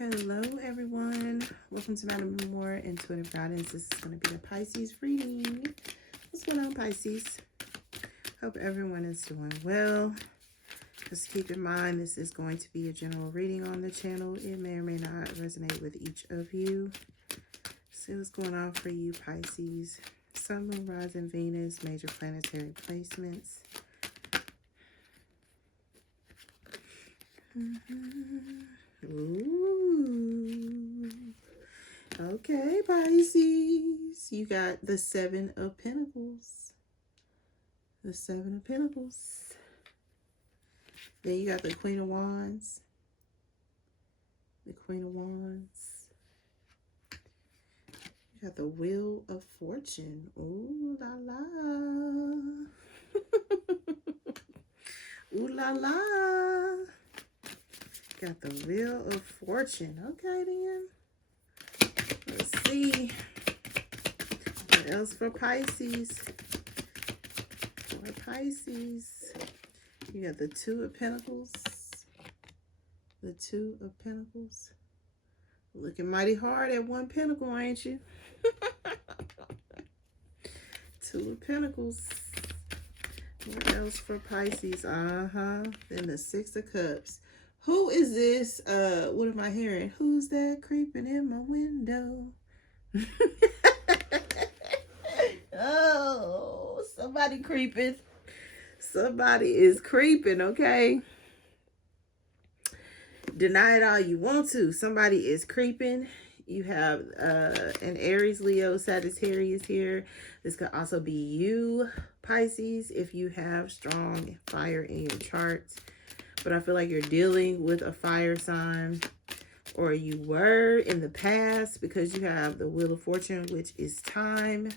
Hello everyone, welcome to MadamMemoir Intuitive Guidance. This is going to be a Pisces reading. What's going on, Pisces? Hope everyone is doing well. Just keep in mind this is going to be a general reading on the channel. It may or may not resonate with each of you. See what's going on for you, Pisces. Sun, Moon, Rising, Venus, major planetary placements. Ooh. Okay, Pisces. You got the Seven of Pentacles. The Seven of Pentacles. Then you got the Queen of Wands. The Queen of Wands. You got the Wheel of Fortune. Ooh la la. Ooh la la. Got the Wheel of Fortune. Okay, then. Let's see. What else for Pisces? For Pisces. You got the Two of Pentacles. The Two of Pentacles. Looking mighty hard at one pentacle, ain't you? Two of Pentacles. What else for Pisces? Then the Six of Cups. Who is this? What am I hearing? Who's that creeping in my window? Oh, somebody creeping. Somebody is creeping, okay? Deny it all you want to. Somebody is creeping. You have an Aries, Leo, Sagittarius here. This could also be you, Pisces, if you have strong fire in your charts. But I feel like you're dealing with a fire sign, or you were in the past, because you have the Wheel of Fortune, which is time.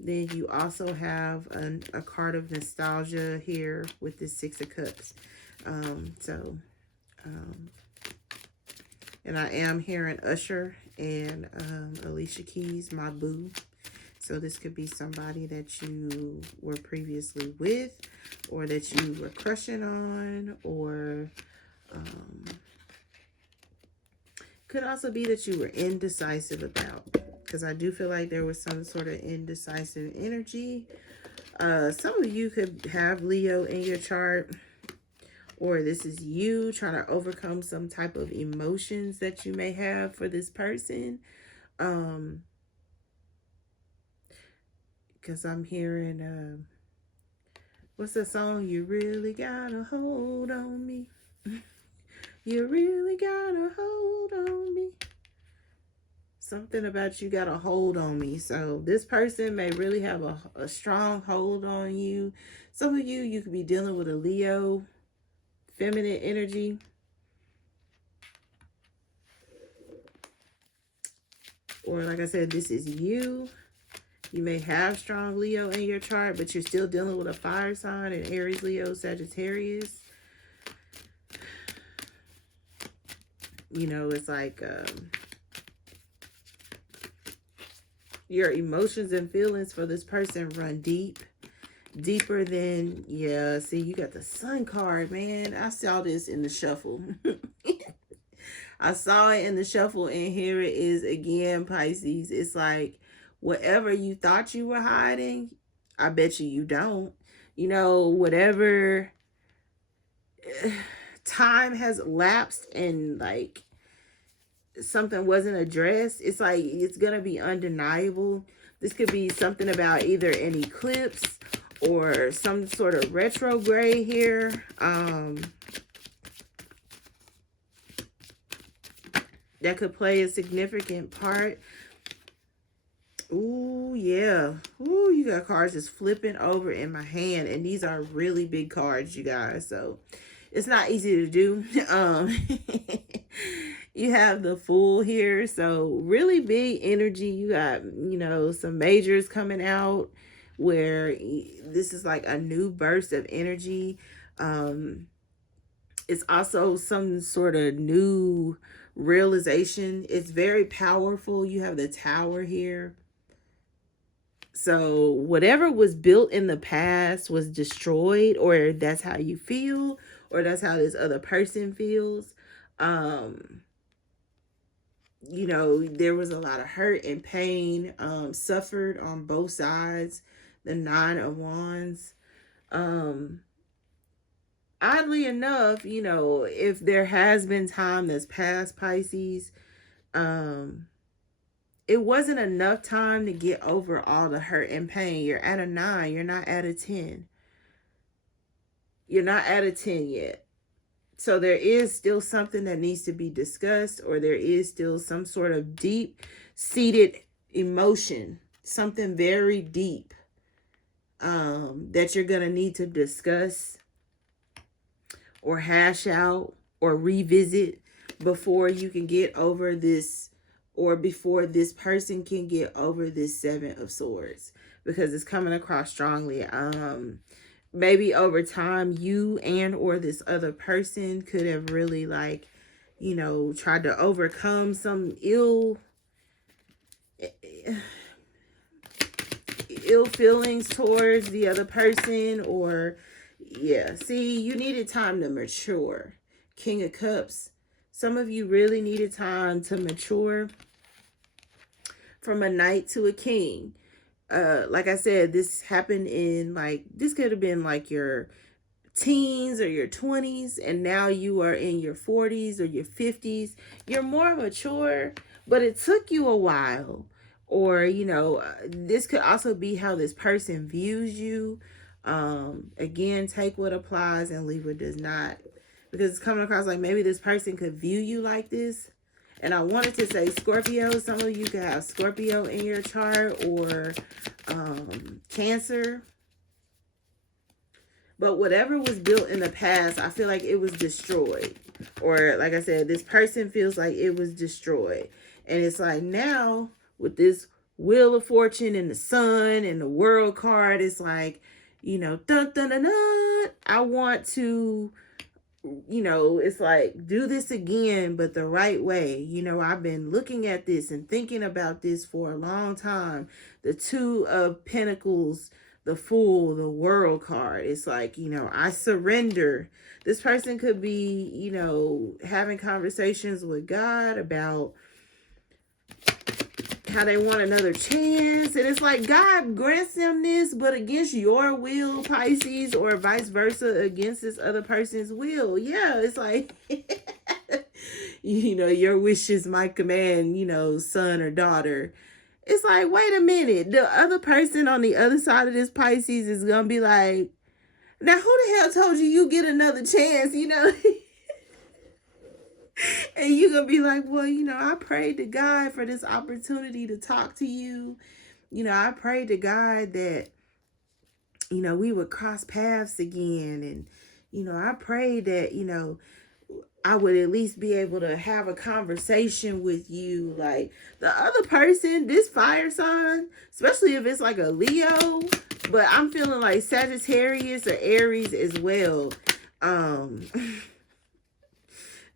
Then you also have a card of nostalgia here with the Six of Cups. And I am hearing Usher and Alicia Keys, my boo. So this could be somebody that you were previously with, or that you were crushing on, or could also be that you were indecisive about, because I do feel like there was some sort of indecisive energy. Some of you could have Leo in your chart, or this is you trying to overcome some type of emotions that you may have for this person. Because I'm hearing, what's the song? You really got a hold on me. You really got a hold on me. Something about you got a hold on me. So this person may really have a strong hold on you. Some of you could be dealing with a Leo, feminine energy. Or like I said, this is you. You may have strong Leo in your chart, but you're still dealing with a fire sign, an Aries, Leo, Sagittarius. You know, it's like your emotions and feelings for this person run deep. Deeper than, yeah, see, you got the Sun card, man. I saw this in the shuffle. I saw it in the shuffle, and here it is again, Pisces. It's like, whatever you thought you were hiding, I bet you don't. You know, whatever time has lapsed and like something wasn't addressed, it's like it's gonna be undeniable. This could be something about either an eclipse or some sort of retrograde here. That could play a significant part. Ooh, yeah. Ooh, you got cards just flipping over in my hand. And these are really big cards, you guys. So it's not easy to do. You have the Fool here. So really big energy. You got, you know, some majors coming out where this is like a new burst of energy. It's also some sort of new realization. It's very powerful. You have the Tower here. So whatever was built in the past was destroyed, or that's how you feel, or that's how this other person feels. you know, there was a lot of hurt and pain suffered on both sides. The Nine of Wands. Um, Oddly enough, you know, if there has been time that's passed, Pisces, um, it wasn't enough time to get over all the hurt and pain. You're at a 9, you're not at a 10. You're not at a 10 yet. So there is still something that needs to be discussed, or there is still some sort of deep seated emotion, something very deep that you're going to need to discuss or hash out or revisit before you can get over this, or before this person can get over this Seven of Swords, because it's coming across strongly. Maybe over time you and or this other person could have really, like, you know, tried to overcome some ill feelings towards the other person, or yeah, see, you needed time to mature. King of Cups. Some of you really needed time to mature from a knight to a king. Like I said, this happened in, like, this could have been like your teens or your 20s, and now you are in your 40s or your 50s. You're more mature, but it took you a while. Or, you know, this could also be how this person views you. Again, take what applies and leave what does not, because it's coming across like maybe this person could view you like this. And I wanted to say Scorpio. Some of you could have Scorpio in your chart, or Cancer. But whatever was built in the past, I feel like it was destroyed. Or, like I said, this person feels like it was destroyed. And it's like now, with this Wheel of Fortune and the Sun and the World card, it's like, you know, dun dun dun dun. I want to, you know, it's like, do this again, but the right way. You know, I've been looking at this and thinking about this for a long time. The Two of Pentacles, the Fool, the World card. It's like, you know, I surrender. This person could be, you know, having conversations with God about how they want another chance. And it's like God grants them this, but against your will, Pisces, or vice versa, against this other person's will. Yeah, it's like, you know, your wish is my command, you know, son or daughter. It's like, wait a minute. The other person on the other side of this Pisces is going to be like, now who the hell told you get another chance, you know? And you're going to be like, well, you know, I prayed to God for this opportunity to talk to you. You know, I prayed to God that, you know, we would cross paths again. And, you know, I prayed that, you know, I would at least be able to have a conversation with you. Like, the other person, this fire sign, especially if it's like a Leo, but I'm feeling like Sagittarius or Aries as well.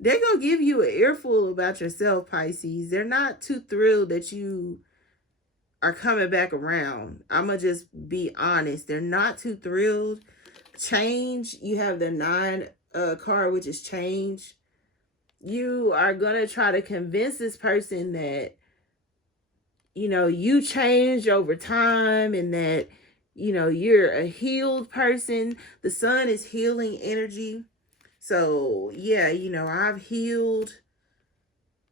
They're going to give you an earful about yourself, Pisces. They're not too thrilled that you are coming back around. I'm going to just be honest. They're not too thrilled. Change. You have the 9 card, which is change. You are going to try to convince this person that, you know, you changed over time, and that, you know, you're a healed person. The Sun is healing energy. So, yeah, you know, I've healed.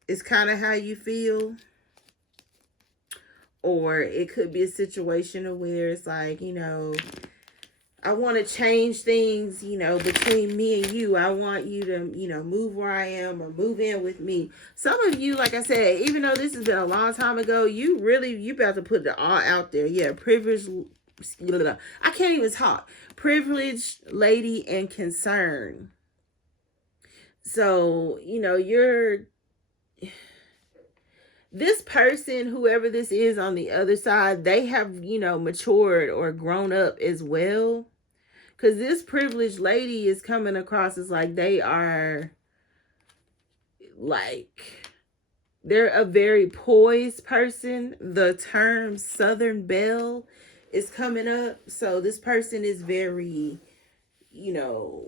It's kind of how you feel. Or it could be a situation where it's like, you know, I want to change things, you know, between me and you. I want you to, you know, move where I am or move in with me. Some of you, like I said, even though this has been a long time ago, you about to put it all out there. Yeah, privileged. I can't even talk. Privileged lady and concern. So, you know, this person, whoever this is on the other side, they have, you know, matured or grown up as well. Because this privileged lady is coming across as like they are, like, they're a very poised person. The term Southern Belle is coming up. So this person is very, you know,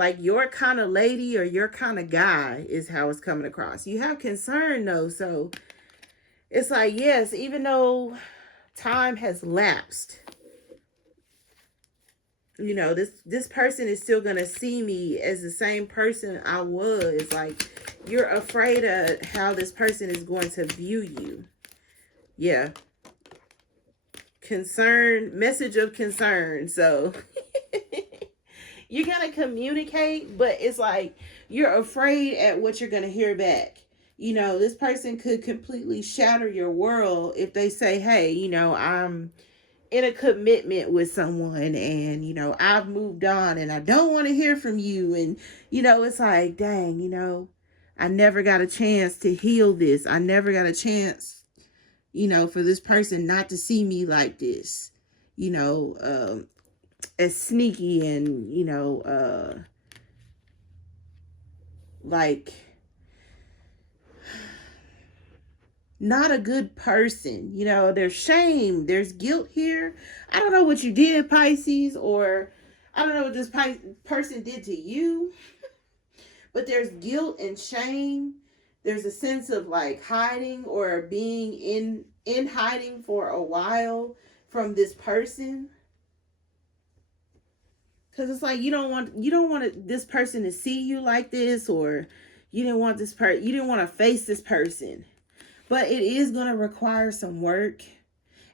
like your kind of lady or your kind of guy is how it's coming across. You have concern though, so it's like, yes, even though time has lapsed, you know, this person is still gonna see me as the same person I was. Like, you're afraid of how this person is going to view you. Yeah. Concern, message of concern. So you're gonna communicate, but it's like you're afraid at what you're gonna hear back. You know, this person could completely shatter your world if they say, hey, you know, I'm in a commitment with someone and, you know, I've moved on and I don't want to hear from you. And, you know, it's like, dang, you know, I never got a chance to heal this. I never got a chance, you know, for this person not to see me like this, you know, as sneaky and, you know, like, not a good person. You know, there's shame, there's guilt here. I don't know what you did, Pisces, or I don't know what this person did to you, but there's guilt and shame. There's a sense of like hiding or being in hiding for a while from this person, because it's like you don't want this person to see you like this, or you didn't want you didn't want to face this person. But it is going to require some work.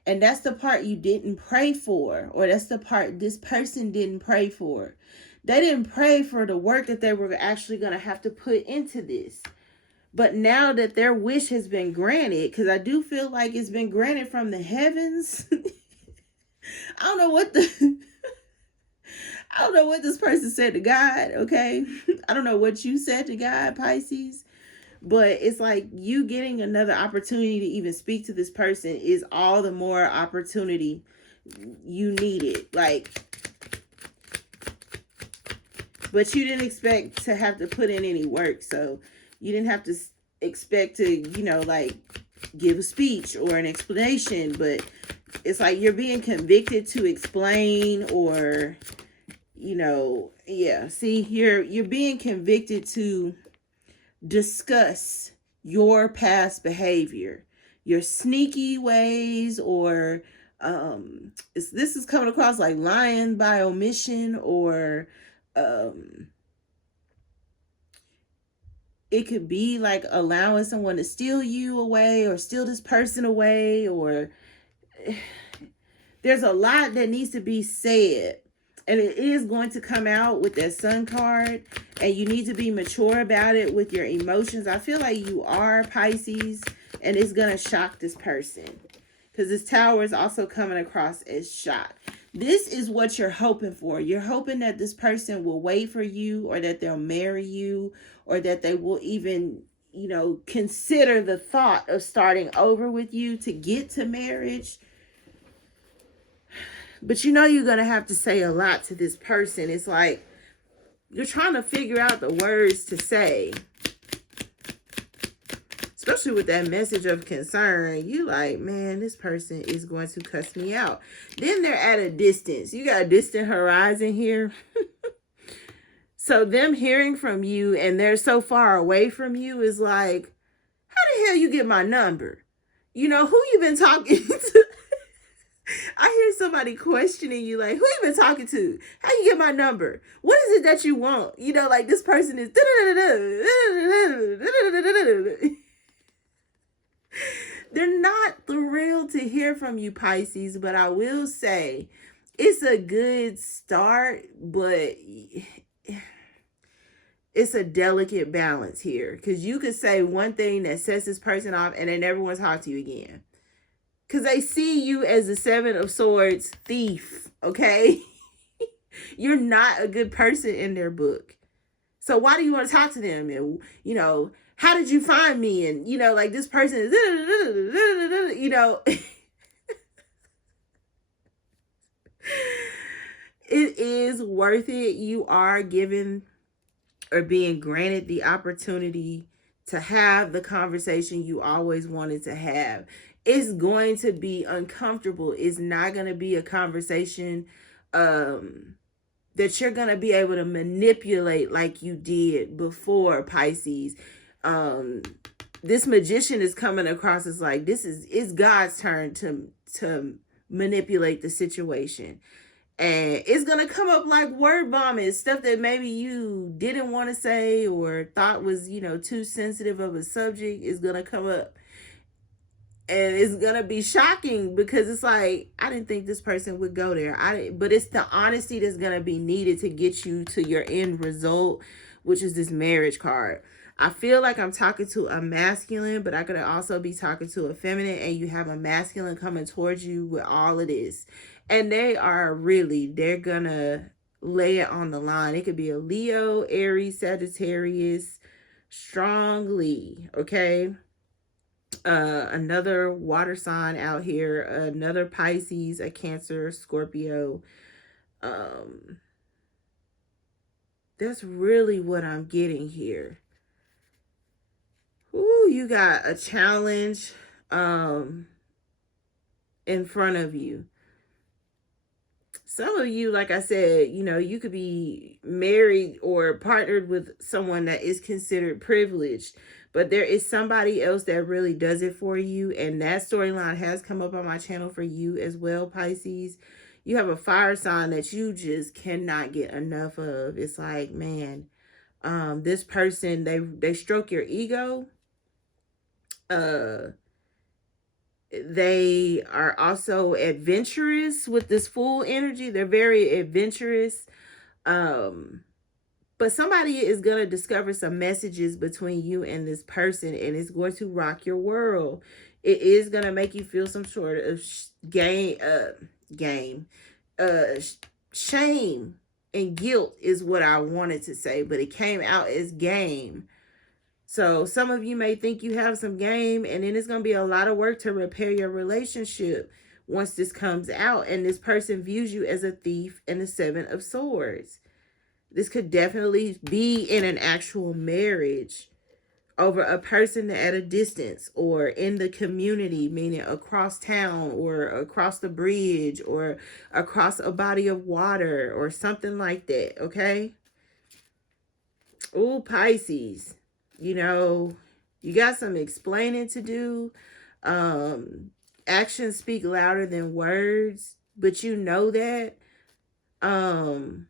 And that's the part you didn't pray for. Or that's the part this person didn't pray for. They didn't pray for the work that they were actually going to have to put into this. But now that their wish has been granted, because I do feel like it's been granted from the heavens. I don't know what I don't know what this person said to God, okay? I don't know what you said to God, Pisces. But it's like you getting another opportunity to even speak to this person is all the more opportunity you needed. Like, but you didn't expect to have to put in any work. So you didn't have to expect to, you know, like give a speech or an explanation. But it's like you're being convicted to explain, or, you know, yeah. See, you're being convicted to discuss your past behavior, your sneaky ways, or this is coming across like lying by omission, or it could be like allowing someone to steal you away or steal this person away, or there's a lot that needs to be said. And it is going to come out with that Sun card. And you need to be mature about it with your emotions. I feel like you are, Pisces. And it's going to shock this person. Because this Tower is also coming across as shock. This is what you're hoping for. You're hoping that this person will wait for you. Or that they'll marry you. Or that they will even, you know, consider the thought of starting over with you to get to marriage. But you know you're going to have to say a lot to this person. It's like you're trying to figure out the words to say. Especially with that message of concern. You like, man, this person is going to cuss me out. Then they're at a distance. You got a distant horizon here. So them hearing from you and they're so far away from you is like, how the hell you get my number? You know, who you been talking to? I hear somebody questioning you, like, who you been talking to? How you get my number? What is it that you want? You know, like this person is. They're not thrilled to hear from you, Pisces, but I will say it's a good start, but it's a delicate balance here. Because you could say one thing that sets this person off and they never want to talk to you again. Because they see you as the Seven of Swords thief, okay? You're not a good person in their book. So why do you want to talk to them? And, you know, how did you find me? And, you know, like this person is, you know. It is worth it. You are given or being granted the opportunity to have the conversation you always wanted to have. It's going to be uncomfortable. It's not going to be a conversation that you're going to be able to manipulate like you did before, Pisces. This magician is coming across as like, it's God's turn to manipulate the situation. And it's going to come up like word vomit, stuff that maybe you didn't want to say or thought was, too sensitive of a subject is going to come up. And it's going to be shocking because it's like, I didn't think this person would go there. But it's the honesty that's going to be needed to get you to your end result, which is this marriage card. I feel like I'm talking to a masculine, but I could also be talking to a feminine, and you have a masculine coming towards you with all of this. And they're gonna lay it on the line. It could be a Leo, Aries, Sagittarius, strongly, okay? Another water sign out here, another Pisces, a Cancer, Scorpio. That's really what I'm getting here. Ooh, you got a challenge in front of you. Some of you, like I said, you could be married or partnered with someone that is considered privileged, but there is somebody else that really does it for you. And that storyline has come up on my channel for you as well, Pisces. You have a fire sign that you just cannot get enough of. It's like, man, this person, they stroke your ego. They are also adventurous with this full energy. They're very adventurous. But somebody is going to discover some messages between you and this person, and it's going to rock your world. It is going to make you feel some sort of shame and guilt is what I wanted to say, but it came out as game. So some of you may think you have some game, and then it's going to be a lot of work to repair your relationship once this comes out, and this person views you as a thief and a 7 of Swords. This could definitely be in an actual marriage over a person at a distance or in the community, meaning across town or across the bridge or across a body of water or something like that, okay? Ooh, Pisces. You got some explaining to do. Actions speak louder than words, but you know that. I'm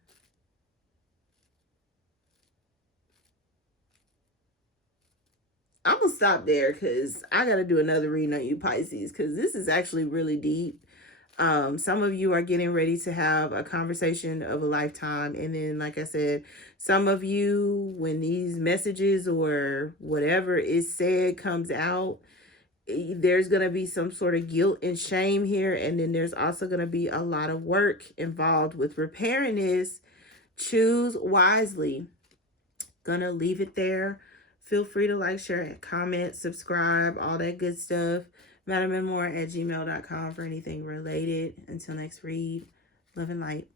gonna stop there because I gotta do another reading on you, Pisces, because this is actually really deep. Some of you are getting ready to have a conversation of a lifetime. And then, like I said, some of you, when these messages or whatever is said comes out, there's going to be some sort of guilt and shame here. And then there's also going to be a lot of work involved with repairing this. Choose wisely. Gonna leave it there. Feel free to like, share, comment, subscribe, all that good stuff. MadamMemoir@gmail.com for anything related. Until next read, love and light.